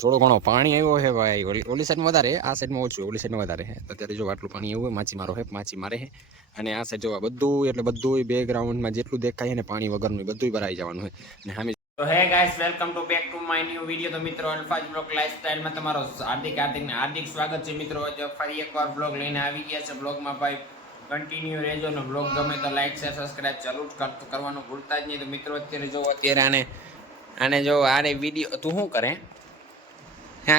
થોડો ઘણો પાણી આવ્યો છે ભાઈ, ઓલી સાઈડમાં વધારે, આ સાઈડમાં ઓછું, ઓલી સાઈડમાં વધારે છે. અત્યારે જો આટલું પાણી આવ્યું હોય, માછીમારો છે, માછીમારે છે. અને આ સાઈડ જોવા બધું એટલે બધું બેકગ્રાઉન્ડમાં જેટલું દેખાય છે ને પાણી વગરનું બધું ભરાઈ જવાનું છે. અને સામે તો હે guys, welcome to back to my new video. તો મિત્રો, અલ્ફાજ બ્લોગ લાઈફસ્ટાઈલમાં તમારો હાર્દિક સ્વાગત છે મિત્રો. આજે ફરી એકવાર બ્લોગ લઈને આવી ગયા છે. બ્લોગમાં ભાઈ કન્ટિન્યુ રહેજો ને બ્લોગ ગમે તો લાઈક શેર સબસ્ક્રાઇબ જરૂર કરવાનું ભૂલતા જ નહીં. તો મિત્રો અત્યારે જો અત્યારે આને જો આને વિડીયો તું શું કરે હે,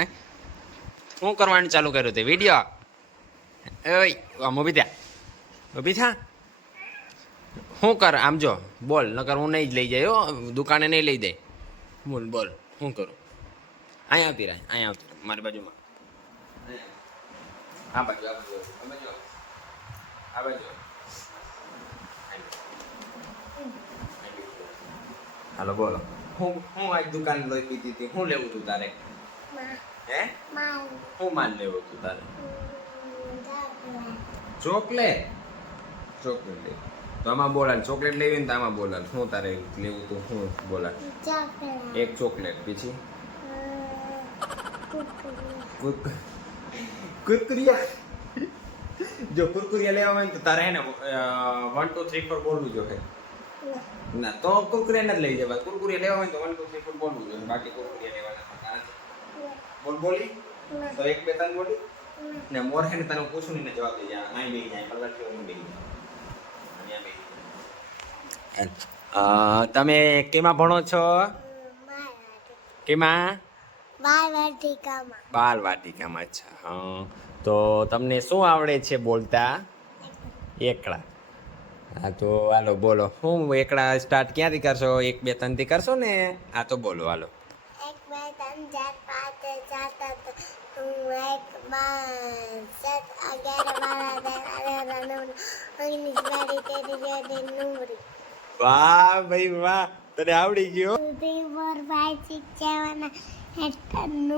શું કરવાનું ચાલુ કર્યું તે વિડીયો? ઓય આમ ઊભી થા શું કર, આમ જો બોલ, નકર હું નહીં જ લઈ જાય હો, દુકાને નહીં લઈ જાય. બોલ બોલ શું કરું? અહીંયા આવતી રહે, અહીંયા આવતી રહે મારી બાજુમાં. આ બાજુ આ બાજુ આ બાજુ. હાલો બોલો, હું આજ દુકાન લઈ લીધી હતી, શું લેવું તું તારે? હે શું માલ લેવો તું તારે? ચોકલેટ લે તો આમાં બોલાલ. ચોકલેટ લેવી ને તો આમાં બોલાલ. શું તારે લેવું તું? શું બોલાલ? એક ચોકલેટ. પછી કુરકુરિયા. જો કુરકુરિયા લેવા હોય તો તારે હે ને 1 2 3 4 બોલવું જોઈએ. ના તો કુરકુરિયા નથી લઈ જવા. કુરકુરિયા લેવા હોય તો 1 2 3 4 બોલવું જોઈએ. બાકી કુરકુરિયા લેવાના બોલ બોલી તો 1 2 3 બોલી ને મોર હે ને તને પૂછું ને જવાબ દે. અહીં બેહી જાય પલટ કે હું બેહી જાય. તમે કેમાં ભણો છો? કેમાં? બાલવાટિકામાં. અચ્છા, હા. તો તમને શું આવડે છે બોલતા? એકડા. હા તો હાલો બોલો. શું એકડા સ્ટાર્ટ ક્યાંથી કરશો? 1 2 3 થી કરશો ને? આ તો બોલો હાલો. 1 2 3 4 5 6 વાહ ભાઈ વાહ, તને આવડી ગયો. 2 3 4 5 6 7 8 9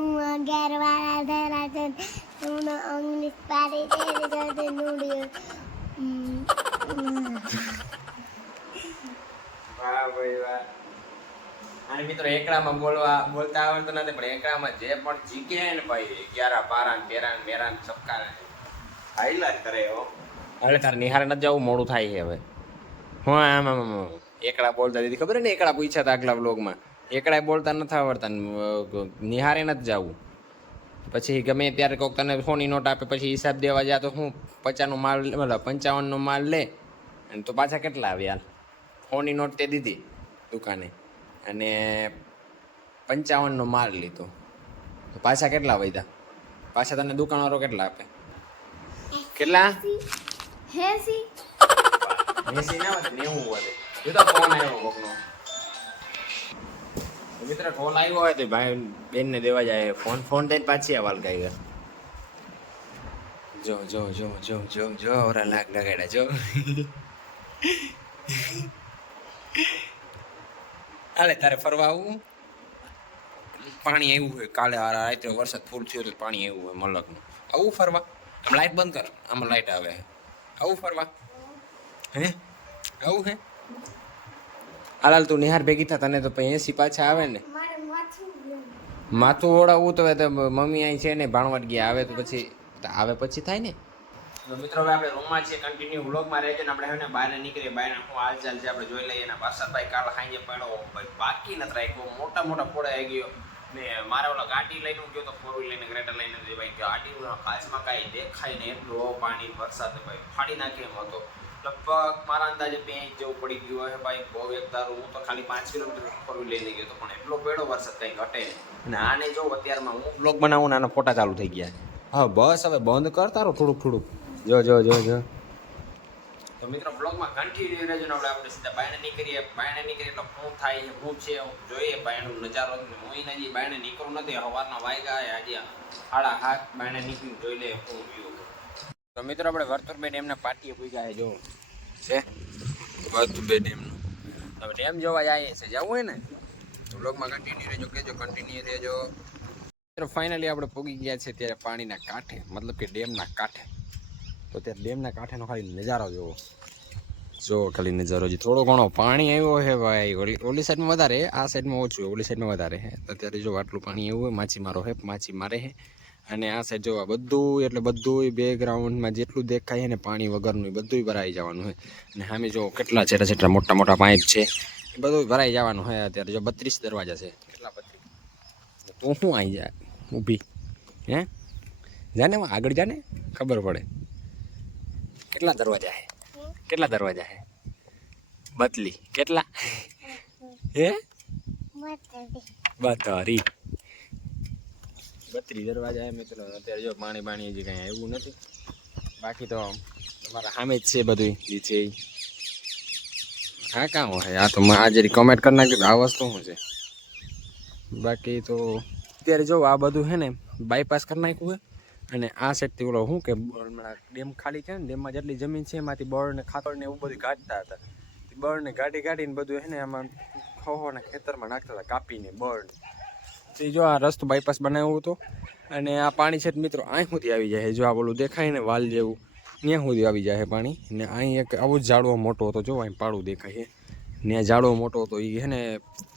વાહ ભાઈ વાહ. અને મિત્રો એકડામાં બોલતા આવડતું નથી, પણ એકડામાં જે પણ જીકે ને ભાઈ 11 12 13 મેરા સબકા હાઈલાઈટ કરે હો. હવે તારે નિહારે નથી જવું, મોડું થાય છે હવે. હા આમ એકડા બોલતા દીધી ખબર ને? એકડા પૂછ્યા હતા આગલા વ્લોગમાં. એકડા બોલતા નથી આવડતા, નિહારે નથી જવું. પછી ગમે ત્યારે કોઈક તને સોની નોટ આપે, પછી હિસાબ દેવા જાય તો શું 50 નો માલ, મતલબ 55 નો માલ લે અને તો પાછા કેટલા આવ્યા? સોની નોટ તે દીધી દુકાને અને 55 નો માલ લીધો તો પાછા કેટલા વધ્યા? પાછા તને દુકાનવાળો કેટલા આપે? કેટલા? 80 ના વધે, 90 વધે. જો તો ફોન આવ્યો કોકનો. મિત્ર કોલ આવ્યો હોય તો ભાઈ બેનને દેવા જાય ફોન દઈને પાછી અવાલ ગાઈ. જો જો જો જો જો જો ઓરા લાગ લગાડ્યા જો. હાલે તારે ફરવા આવું? પાણી આવ્યું હોય કાલે રાત્રે વરસાદ ફૂલ થયો તો પાણી આવ્યું હોય મલકનું. આવું ફરવા? આમ લાઈટ બંધ કર, આમાં લાઈટ આવે. આવું ફરવા? હે આવું હે? હાલ તું નિહાર ભેગી થા, તને તો 80 પાછા આવે ને. માથું ઓળાવવું તો મમ્મી અહીં છે ને ભાણવટ ગયા, આવે તો પછી થાય ને. તો મિત્રો હવે આપણે રૂમમાં છીએ, કન્ટિન્યુ વ્લોગમાં રહેજો ને. આપણે હવે બહાર નીકળીએ, બહાર શું હાલચાલ છે આપણે જોઈ લઈએ. એના વરસાદભાઈ કાલ હાંજે પડ્યો ભાઈ, બાકી નથી રાખ્યો, મોટા ફોડા આવી ગયો ને. મારે ઓલા ગાડી લઈને ગયો તો 4 વ્હીલ લઈને ગ્રેટર લઈને ભાઈ ગાડીના કાચમાં કાંઈ દેખાય ને એટલું પાણી વરસાદ ભાઈ ફાડી નાખે એમ હતો. લગભગ મારા અંદાજે 2 ઇંચ જેવું પડી ગયું હશે ભાઈ. બહુ એક તારું હું તો ખાલી 5 કિલોમીટર 4 વ્હીલ લઈને ગયો તો, પણ એટલો પડ્યો વરસાદ કંઈ ઘટે નહીં. અને આને જો અત્યારમાં હું બ્લોગ બનાવું ને આના ફોટા ચાલુ થઈ ગયા. હા બસ હવે બંધ કર તારો થોડુંક. જો તો મિત્રો બ્લોગમાં કન્ટિન્યુ રહેજો ને. આપણે સીધા બાયણે નીકળીએ એટલે શું થાય છે શું છે જોઈએ. બાયણનો નજારો હું હજી બાયણે નીકળું નથી, સવારના વાગ્યા આજે 7:30. બાયણે નીકળી જોઈ લે શું વ્યૂ. તો મિત્રો આપણે વર્તુરબે ડેમના પાટીએ પૂગ્યા જો છે વર્તુરબે ડેમનો. હવે ડેમ જોવા જઈએ છે, જવું હોય ને તો બ્લોગમાં કન્ટિન્યુ રહેજો. મિત્રો ફાઇનલી આપણે પૂગી ગયા છે ત્યારે પાણીના કાંઠે, મતલબ કે ડેમના કાંઠે. તો ત્યારે ડેમના કાંઠેનો ખાલી નજારો જોવો. જો ખાલી નજારો હજી થોડો ઘણો પાણી આવ્યો છે ભાઈ. ઓલી સાઈડમાં વધારે, આ સાઈડમાં ઓછું, ઓલી સાઈડમાં વધારે છે. અત્યારે જો આટલું પાણી એવું હોય, માછીમારો છે, માછી મારે છે. અને આ સાઈડ જોવા બધું એટલે બધું બેકગ્રાઉન્ડમાં જેટલું દેખાય છે ને પાણી વગરનું બધું ભરાઈ જવાનું છે. અને સામે જો કેટલા છેટા છેટા મોટા મોટા પાઇપ છે, એ બધું ભરાઈ જવાનું છે. અત્યારે જો 32 દરવાજા છે. કેટલા 32? તું શું આવી જાય ઊભી? હે જાને આગળ જાને, ખબર પડે. કેટલા દરવાજા છે? કેટલા દરવાજા છે? બદલી કેટલા હે? 32 દરવાજા છે મિત્રો. અત્યારે જો પાણી પાણી હજી કાંઈ આવ્યું નથી. બાકી તો તમારા સામે જ છે બધું નીચે. હા કાં હોય આ તો આજે કમેન્ટ કરી નાખ્યું આ વસ્તુ શું છે. બાકી તો અત્યારે જો આ બધું છે ને બાયપાસ કરી નાખ્યું હોય. અને આ સાઈડથી ઓલો શું કે ડેમ ખાલી છે ને, ડેમમાં જેટલી જમીન છે એમાંથી બળ ને ખાતર ને એવું બધું કાઢતા હતા. બળને કાઢીને બધું છે ને આમાં ખોહોના ખેતરમાં નાખતા હતા, કાપીને બળ. તો જો આ રસ્તો બાયપાસ બનાવ્યો હતો. અને આ પાણી છે મિત્રો અહીં સુધી આવી જાય. જો આ બોલું દેખાય ને વાલ જેવું, ત્યાં સુધી આવી જાય પાણી. ને અહીં એક આવો જ ઝાડવો મોટો હતો, જો અહીં પાડું દેખાય છે. ત્યાં ઝાડવો મોટો હતો એ છે ને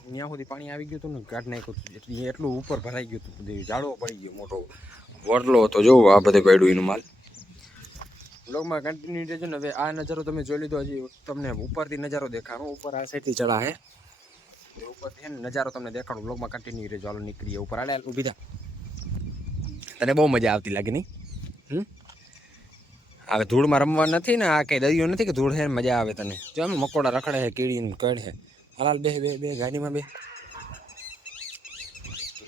ત્યાં સુધી પાણી આવી ગયું હતું ને, કાઢ નાખ્યું હતું. એટલું ઉપર ભરાઈ ગયું હતું, ઝાડવો પડી ગયો મોટો, વરલો હતો. જોવો આ બધે પડ્યું એનું માલ. બ્લોગમાં કન્ટિન્યુ રહેજો ને. હવે આ નજારો તમે જોઈ લીધો, હજી તમને ઉપરથી નજારો દેખાડો. ઉપર આ સાઈડથી ચડા હે, ઉપરથી ને નજારો તમને દેખાડું. બ્લોગમાં કન્ટિન્યુ રહેજો. હાલો નીકળીએ ઉપર. હાલે ઊભી થા. તને બહુ મજા આવતી લાગે નહીં? હવે ધૂળમાં રમવા નથી ને, આ કંઈ દરિયો નથી કે ધૂળ હે મજા આવે તને. જો આમ મકોડા રખડે છે, કીડીને કડ છે. હાલ બે ગાડીમાં બે.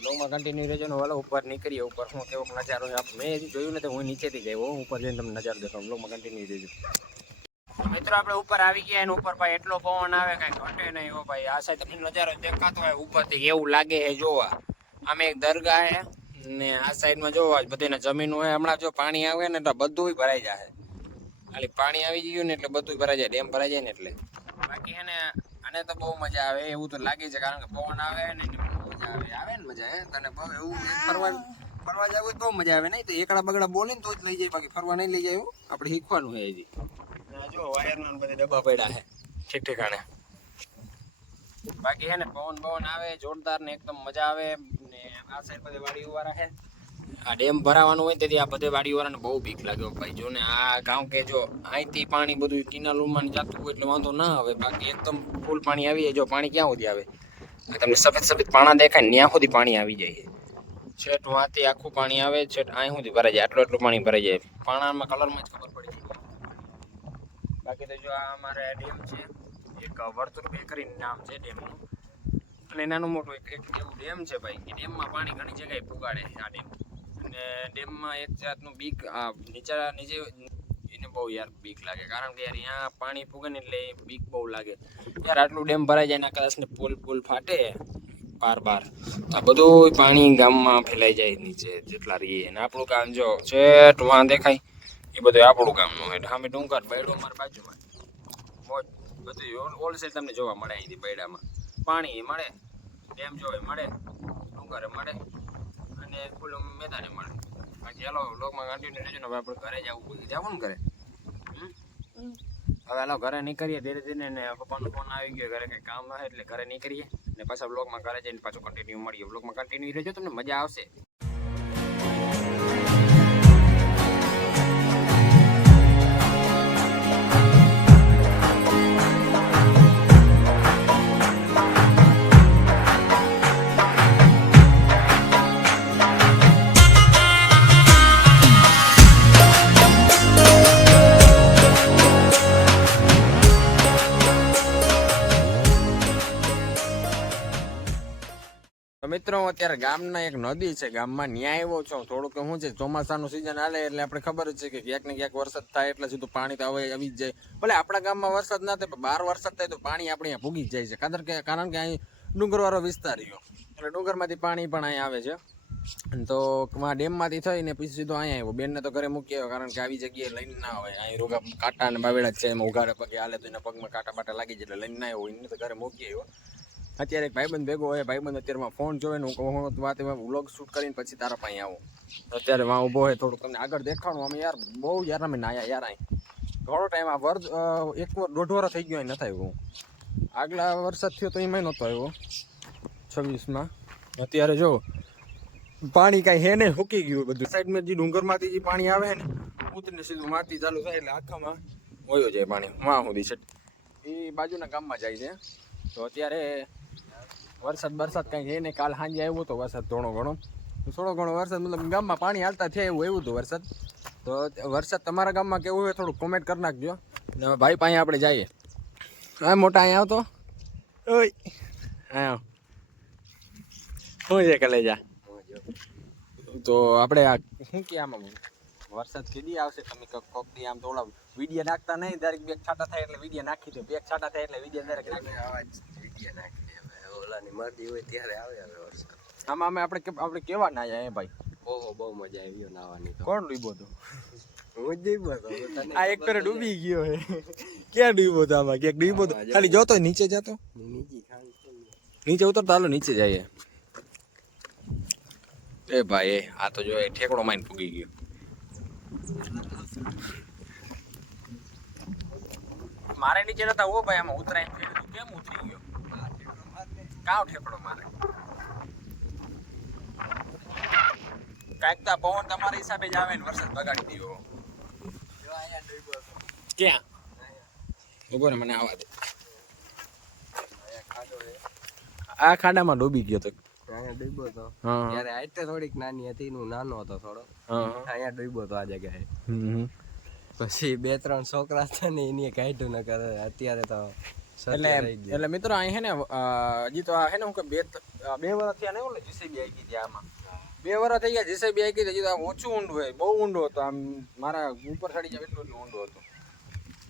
બ્લોગમાં કન્ટિન્યુ રહેજો ને. હાલો ઉપર નીકળીએ. ઉપર શું કેવો નજારો છે મેં હજી જોયું નથી. હું નીચેથી ગયો, ઉપર જઈને તમને નજારો દેખાડું. બ્લોગમાં કન્ટિન્યુ રહેજો. મિત્રો આપણે ઉપર આવી ગયા ને ઉપર ભાઈ એટલો પવન આવે કાંઈ ઘટે નહીં હો ભાઈ. આ સાઈડ તમને નજારો દેખાતો હોય ઉપરથી એવું લાગે છે. જોવા આમે એક દરગાહ છે ને આ સાઈડમાં જોવા બધાને જમીન હોય. હમણાં જો પાણી આવે ને એટલે બધું ભરાઈ જાય. ખાલી પાણી આવી ગયું ને એટલે બધું ભરાઈ જાય, ડેમ ભરાઈ જાય ને એટલે. બાકી છે ને આને તો બહુ મજા આવે એવું તો લાગે છે, કારણ કે પવન આવે ને મજા આવે ને મજા હે તને બહુ એવું. ફરવા જવું તો મજા આવે. નહીં તો એકડા બગડા બોલે ને તો જ લઈ જાય, બાકી ફરવા નહીં લઈ જાય. એવું આપણે શીખવાનું છે હજી. જો વાયરના બધા ડબ્બા પડ્યા છે ઠીક ઠીકાણે. બાકી હે ને પવન આવે જોરદાર ને એકદમ મજા આવે. ને આ સાઈડ બધે વાડીઓ વાળા છે. આ ડેમ ભરાવાનું હોય તેથી આ બધે વાડીઓ વાળાને બહુ બીક લાગે ભાઈ. જો ને આ ગામ કે જો અહીંથી પાણી બધું કિનાલોમાં જતું હોય એટલે વાંધો ના આવે. બાકી એકદમ ફૂલ પાણી આવી જાય. જો પાણી ક્યાં સુધી આવે તમને સફેદ પાણા દેખાય ને ત્યાં સુધી પાણી આવી જાય. છેટ વાંથી આખું પાણી આવે, છેટ અહીં સુધી ભરાઈ જાય. આટલું પાણી ભરાઈ જાય. પાણામાં કલરમાં જ ખબર પડી જાય. બાકી તો જો આ અમારે ડેમ છે એક વર્તુળ બે કરીને નામ છે ડેમનું. અને નાનું મોટું એક એવું ડેમ છે ભાઈ કે ડેમમાં પાણી ઘણી જગ્યાએ પુગાડે છે આ ડેમ. અને ડેમમાં એક જાતનું બીક આ નીચે એને બહુ યાર બીક લાગે, કારણ કે યાર અહીંયા પાણી પુગે ને એટલે બીક બહુ લાગે યાર. આટલું ડેમ ભરાઈ જાય ને કદાચ ને પુલ ફાટે બાર તો આ બધું પાણી ગામમાં ફેલાઈ જાય નીચે જેટલા રહીએ. અને આપણું ગામ જો છેટ વાં દેખાય એ બધું આપણું ગામનું. એટલે સામે ડુંગર બૈડો મારી બાજુમાં મોજ બધું ઓલ સાઈડ તમને જોવા મળે. અહીંથી બૈડામાં પાણી મળે, ડેમ જોવે મળે, ડુંગરે મળે અને ખુલ્લું મેદાને મળે. બાકી હાલો લોકમાં કન્ટિન્યુ રહેજો ને. હવે આપણે ઘરે જવું ને ઘરે. હવે હાલો ઘરે નીકળીએ ધીરે ધીરે. ને પપ્પાનો ફોન આવી ગયો, ઘરે કંઈ કામ હોય એટલે ઘરે નીકળીએ. ને પાછા બ્લોગમાં ઘરે જઈને પાછું કન્ટિન્યુ મળીએ. બ્લોગમાં કન્ટિન્યુ રહેજો, તમને મજા આવશે. મિત્રો અત્યારે ગામના એક નદી છે, ગામમાં ન્યાય એવો છો. થોડુંક શું છે ચોમાસાનું સિઝન હાલે એટલે આપણે ખબર જ છે કે ક્યાંક ને ક્યાંક વરસાદ થાય એટલે સીધું પાણી તો આવી જ જાય. ભલે આપણા ગામમાં વરસાદ ના થાય પણ બહાર વરસાદ થાય તો પાણી આપણે અહીંયા ભૂગી જ જાય છે. કારણ કે અહીં ડુંગરવાળો વિસ્તાર રહ્યો એટલે ડુંગરમાંથી પાણી પણ અહીંયા આવે છે. તો ડેમમાંથી થઈને પછી સીધો અહીંયા આવ્યો. બેનને તો ઘરે મૂકી આવ્યો, કારણ કે આવી જગ્યાએ લઈને ના હોય. અહીં રોગા કાંટા અને બાવેડા જ છે, એમાં ઉઘાડે પગે હાલે તો એના પગમાં કાંટા બાટા લાગી જાય એટલે લઈને ના આવ્યો. એને તો ઘરે મૂકી આવ્યો. અત્યારે એક ભાઈબંધ ભેગો હોય, ભાઈબંધ અત્યારમાં ફોન જોવે ને હું વાત વ્લોગ શૂટ કરીને પછી તારા પાસે આવું. અત્યારે વાં ઊભો હોય, થોડુંક તમને આગળ દેખાડું. અમે યાર બહુ યાર અમે નાયા યાર અહીં ઘણો ટાઈમ આ વર્ષ એક દોઢ વર્ષ થઈ ગયો નથી આવ્યો. આગલા વરસાદ થયો તો એમાં નહોતો આવ્યો 26માં. અત્યારે જો પાણી કાંઈ હે ને હુકી ગયું બધું. સાઈડમાં જે ડુંગરમાંથી જે પાણી આવે ને ઉતરીને સીધું માટી ચાલુ થાય એટલે આખામાં વયો જાય પાણી માં સુધી છે. એ બાજુના ગામમાં જાય છે. તો અત્યારે વરસાદ કાંઈ છે ને. કાલ સાંજે આવ્યો હતો વરસાદ થોડો ઘણો વરસાદ, મતલબ ગામમાં પાણી હાલતા થયા એવું હતું વરસાદ. તો વરસાદ તમારા ગામમાં કેવું હોય થોડું કોમેન્ટ કરી નાખજો. અને હવે ભાઈ પાસે આપણે જઈએ. હા મોટા અહીંયા આવતો ઓય હા શું છે કલેજા? તો આપણે આ શું કે આમાં વરસાદ કેદી આવશે? તમે કોક દી આમ તો ઓલા વિડીયો નાખતા નહીં, ડાયરેક્ટ બેગ છાટા થાય એટલે વિડીયો નાખી દો. બેગ છાટા થાય એટલે વિડીયો ડાયરેક્ટ આવાજ વિડીયો નાખી દે. હવે ઓલાની મરજી હોય ત્યારે આવે હવે વરસાદ. આમાં આપણે કેવા ના જાય ભાઈ? ઓહો બહુ મજા આવી નાવાની. કોણ ડૂબ્યો હતો? હું જ ડૂબ્યો હતો. આ એક પેરે ડૂબી ગયો હે. ક્યાં ડૂબ્યો હતો? આમાં ક્યાંક ડૂબ્યો હતો. ખાલી જોતો નીચે જતો, નીચે ઉતરતો. હાલો નીચે જઈએ. એ ભાઈ આ તો જો ઠેકડો માઈને ફૂગી ગયો. મારે નીચે નતા હો ભાઈ, આમાં ઉતરાય કેમ ઉતરી ગયો? કાવ ઠેકડો મારે? કાંઈક તો પવન તમારા હિસાબે જ આવે ને વરસાદ બગાડી દીધો. ક્યાં ઉભો ને મને આવા દે. આ ખાડામાં ડૂબી ગયો તો. અહીંયા ડૂબ્યો હતો ત્યારે હાઈટ થોડીક નાની હતી, હું નાનો હતો થોડો. અહીંયા ડૂબ્યો હતો આ જગ્યાએ. પછી 2-3 છોકરા હતા ને એની કાઢ્યું ન કરે. અત્યારે તો એટલે મિત્રો અહીં હે ને હજી તો આ હે ને હું કે 2 વર્ષ થયા ને ઓલે જીસીબી આવી ગઈ આમાં. 2 વર્ષ થઈ ગયા જીસીબી આવી ગઈ. હજી તો આમ ઓછું ઊંડું હોય, બહુ ઊંડો હતો. આમ મારા ઉપર ચડી જાય એટલું ઊંડો હતો.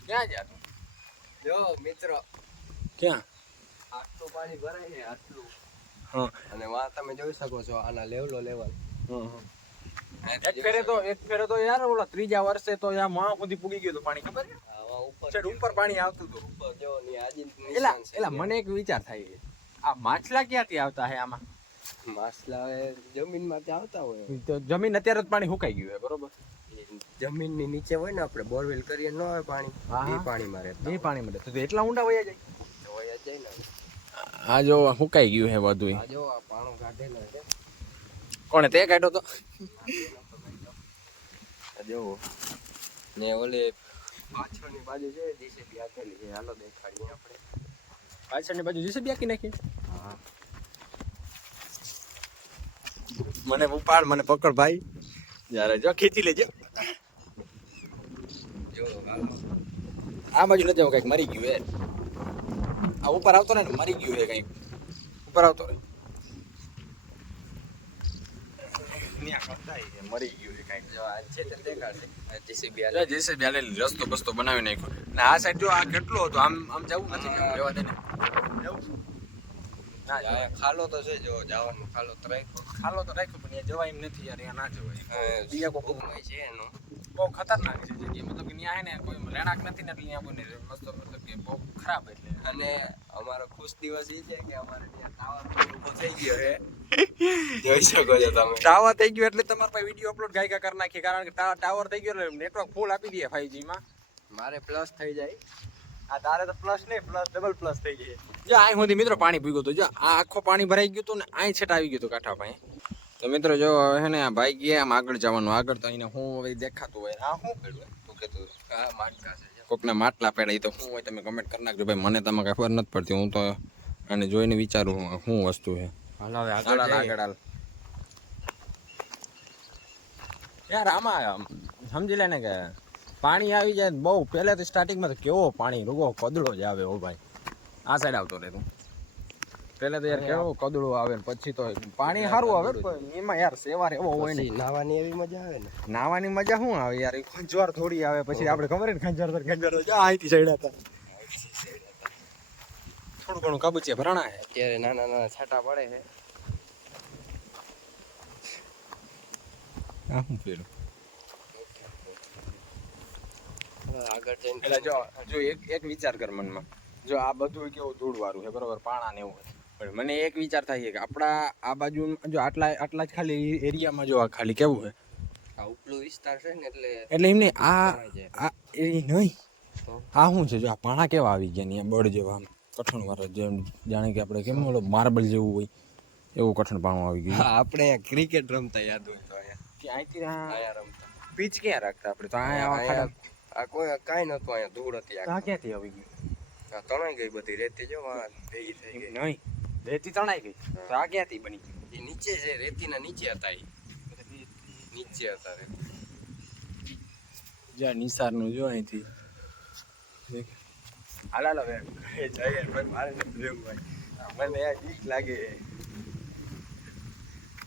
ક્યાં ગયા તું? જો મિત્રો ક્યાં આટલું પાણી ભરાય ને આટલું. અને વાં તમે જોઈ શકો છો આના લેવલ. એક ફેરે તો યાર ઓલા 3જા વર્ષે તો યા માં સુધી પૂગી ગયું હતું પાણી, ખબર છે? ઉપર પાણી આવતું હતું. એલા મને એક વિચાર થાય, આ માછલા ક્યાંથી આવતા હે આમાં? માછલા જમીનમાંથી આવતા હોય. તો જમીન અત્યારે જ પાણી સુકાઈ ગયું હે, બરોબર? જમીનની નીચે હોય ને, આપણે બોરવેલ કરીએ ન હોય પાણી, એ પાણીમાં રહેતા. એ પાણીમાં રહેતા તો એટલા ઊંડા વયા જાય ને. આ જો સુકાઈ ગયું હે બધું. આ જો આ પાણો કાઢેલો છે. કોણે તે કાઢ્યો તો? જો ને ઓલે પાછળની બાજુ છે જીસીબી આકેલી છે. હાલો દેખાડીએ આપણે. પાછળની બાજુ જીસીબી આકી નાખી. હા મને ઉપાડ, મને પકડ ભાઈ. જ્યારે જો ખેંચી લેજો. જો આ બાજુ નથી કઈક મરી ગયું હે. આ ઉપર આવતો ને મરી ગયું હે કઈક. ઉપર આવતો રે મરી ગયું છે કઈક. છે તે દેખાડશે જીસીબી આલેલી. રસ્તો બસ્તો બનાવી નાખ્યો. ને આ સાઈડ જો આ કેટલો હતો. આમ જવું નથી, જવા દે ને. ખાલો તો છે, જો જવાનું ખાલો તો રાખ્યો પણ એ જવાય એમ નથી યાર. ત્યાં ના જવાય. બીજા કોઈ છે એનો બહુ ખતરનાક છે જગ્યા. મતલબ કે ત્યાં હે ને કોઈ રહેણાંક નથી ને એટલે ત્યાં બને મસ્ત, મતલબ કે બહુ ખરાબ. એટલે અને અમારો ખુશ દિવસ એ છે કે અમારે ત્યાં ટાવર ઊભો થઈ ગયો છે. જોઈ શકો છો તમે. ટાવર થઈ ગયો એટલે તમારા પાસે વિડીયો અપલોડ ગાયકા કરી નાખીએ. કારણ કે ટાવર થઈ ગયો એટલે નેટવર્ક ફૂલ આપી દઈએ 5G માં. મારે પ્લસ થઈ જાય. આ તારે તો પ્લસ નહીં, પ્લસ ડબલ પ્લસ થઈ જાય. જો અહીં સુધી મિત્રો પાણી પીગયું હતું. જો આ આખો પાણી ભરાઈ ગયું હતું ને અહીં છેટ આવી ગયું હતું કાંઠા પાસે. તો મિત્રો જો હે ને આ ભાઈ ગયા આમ આગળ જવાનું. આગળ તો અહીંયા હું હવે દેખાતું હોય. આ શું પેલું તું કહેતું આ માટલા છે, કોકના માટલા પેડા. તો શું હોય તમે કમેન્ટ કરી નાખજો ભાઈ. મને તમે ખબર નથી પડતી. હું તો આને જોઈને વિચારું શું વસ્તુ છે. હાલ હવે આગળ હાલ યાર. આમાં સમજી લે ને કે પાણી આવી જાય બહુ. પહેલાથી સ્ટાર્ટિંગમાં તો કેવો પાણી રૂગો કદડો જ આવે. હો ભાઈ આ સાઈડ આવતો રહે તું. પહેલા તો યાર કેવો કદડો આવે, પછી તો પાણી સારું આવે. એમાં યાર સેવાર એવો હોય ને, નાવાની એવી મજા આવે ને. નાવાની મજા શું આવે યાર? ખંજવાર થોડી આવે. પછી આપણે ખબર ને ખંજવાર અહીંથી સાઈડ હતા. થોડું ઘણું કાબુચિયા ભરાણા છે અત્યારે. નાના નાના છાંટા પડે છે. આ શું પેલું આગળ જઈને પેલા જો એક વિચાર કર મનમાં. જો આ બધું કેવું ધૂળ વાળું છે, બરોબર? પાણા ને એવું. પણ મને એક વિચાર થાય છે કે આપણા આ બાજુ જો આટલા જ ખાલી એરિયામાં જો આ ખાલી કેવું છે, આ ઉપલું વિસ્તાર છે ને એટલે એમ નહીં. આ એ નહીં આ શું છે જો આ પાણા કેવા આવી ગયા ને બળ જેવા આમ કઠણ વાળા જેમ જાણે કે આપણે કેમ ઓલો માર્બલ જેવું હોય એવું કઠણ પાણું આવી ગયું આપણે ક્રિકેટ રમતા યાદ હોય તો અહીંથી અહીંયા રમતા પીચ ક્યાં રાખતા આપણે તો અહીંયા આ કોઈ કાંઈ નતું અહીંયા ધૂળ હતી આ ક્યાંથી આવી ગયું આ તણાઈ ગઈ બધી રેતી જો આ ભેગી થઈ ગઈ નહીં રેતી તણાઈ ગઈ તો આ ક્યાંથી બની એ નીચે છે રેતીના નીચે હતા એ નીચે હતા રે જ્યાં નિસારનું જો અહીંથી હાલ હાલો જઈએ ભાઈ મારે નથી રહેવું ભાઈ મને આ બીક લાગે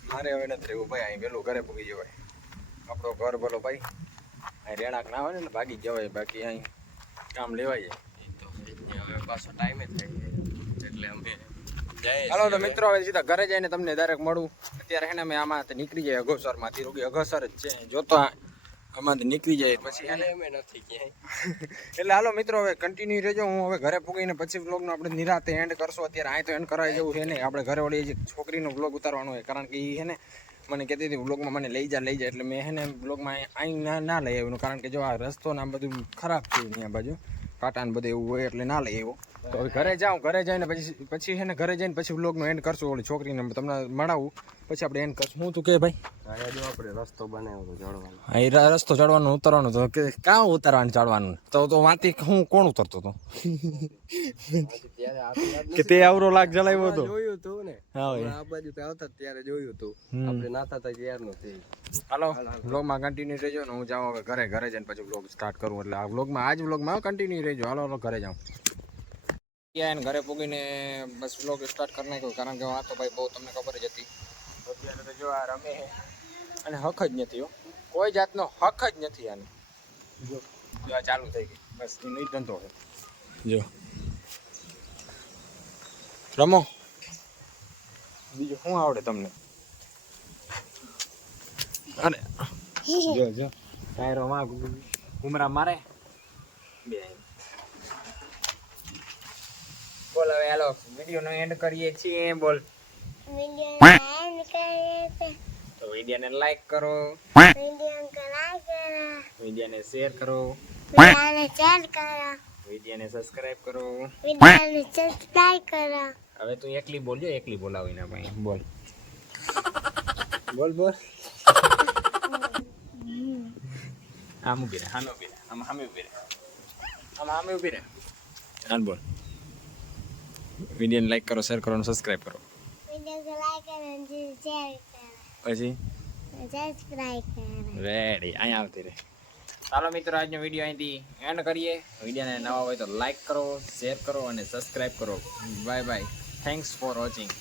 મારે હવે નથી રહેવું ભાઈ અહીં વહેલું ઘરે પૂગી જવાય આપણો ઘર બોલો ભાઈ અહીં રેણાક ના હોય ને ભાગી જવાય બાકી અહીં કામ લેવાય જાય તો હવે પાછો ટાઈમે થઈ જાય એટલે અમે જઈએ હાલો તો મિત્રો હવે સીધા ઘરે જઈને તમને ડાયરેક્ટ મળું અત્યારે હે ને અમે આમાં નીકળી જાય અઘોસરમાંથી રોગી અઘોસર જ છે જોતો આમાંથી નીકળી જાય પછી એટલે અમે નથી ક્યાંય એટલે હાલો મિત્રો હવે કન્ટિન્યુ રહેજો હું હવે ઘરે પૂગીને પછી વ્લોગનો આપણે નિરાતે એન્ડ કરશું અત્યારે અહીં તો એન્ડ કરાવી જેવું છે નહીં આપણે ઘરે ઓલી છોકરીનો વ્લોગ ઉતારવાનો હોય કારણ કે એ હે ને મને કહેતી હતી વ્લોગમાં મને લઈ જાય એટલે મેં હે ને વ્લોગમાં અહીં ના લઈ આવ્યું કારણ કે જો આ રસ્તો ને આમ બધું ખરાબ છે અહીંયા બાજુ કાંટા ને બધું એવું હોય એટલે ના લઈ આવ્યો તો હવે ઘરે જાઉં ઘરે જઈને પછી હે ને ઘરે જઈને પછી વ્લોગનો એન્ડ કરશું ઓલી છોકરીને તમને મળાવું પછી આપણે એન્ડ કરશું હું તું કે ભાઈ અહીંયા જો આપણે રસ્તો બનાવ્યો તો ચડવાનો અહીં રસ્તો ચડવાનું ઉતરવાનું તો કે કાં ઉતરવાનું ચડવાનું તો વાંથી હું કોણ ઉતરતો હતો ત્યારે આપણે કે તે આવરો લાગ જલાવ્યો હતો જોયું તું ને હા ભાઈ આ બાજુ તો આવતા ત્યારે જોયું તું આપણે નાતા હતા ત્યારનું તે હાલો વ્લોગમાં કન્ટિન્યુ રહેજો ને હું જાઉં હવે ઘરે જઈને પછી વ્લોગ સ્ટાર્ટ કરું એટલે આ વ્લોગમાં આજ વ્લોગમાં કન્ટિન્યુ રહેજો હાલો ઘરે જાઉં ત્યાં ઘરે પૂગીને બસ વ્લોગ સ્ટાર્ટ કરી નાખ્યો કારણ કે આ તો ભાઈ બહુ તમને ખબર જ હતી અત્યારે તો જો આ રમે છે અને હક જ નથી હો કોઈ જાતનો હક જ નથી આને જો આ ચાલુ થઈ ગઈ બસ એનો જ ધંધો છે જો રમો બીજું શું આવડે તમને અરે જો ટાયરો માં ઘુમરા મારે બે બોલ હવે હાલો વિડીયો નો એન્ડ કરીએ છીએ બોલ વિડિયો એન્ડ કરીએ છે તો વિડીયોને લાઈક કરો વિડિયો को लाइक करो વિડીયોને શેર કરો वीडियो ने शेयर करो વિડીયોને સબસ્ક્રાઇબ કરો वीडियो ने सब्सक्राइब करो હવે તું એકલી બોલજો એકલી બોલાવી ના ભાઈ બોલ બોલ આમ ઉભી રહે હામે ઉભી રહે આમ હામે ઉભી રહે આમ હામે ઉભી રહે હાલ બોલ વિડીયોને લાઈક કરો શેર કરો અને સબસ્ક્રાઇબ કરો वीडियो को लाइक करो शेयर करो પછી सब्सक्राइब करो રેડી અહીંયા આવતી રહે ચાલો મિત્રો આજનો વિડીયો અહીંથી એન્ડ કરીએ વિડીયોને નવા હોય તો લાઈક કરો શેર કરો અને સબસ્ક્રાઇબ કરો bye bye thanks for watching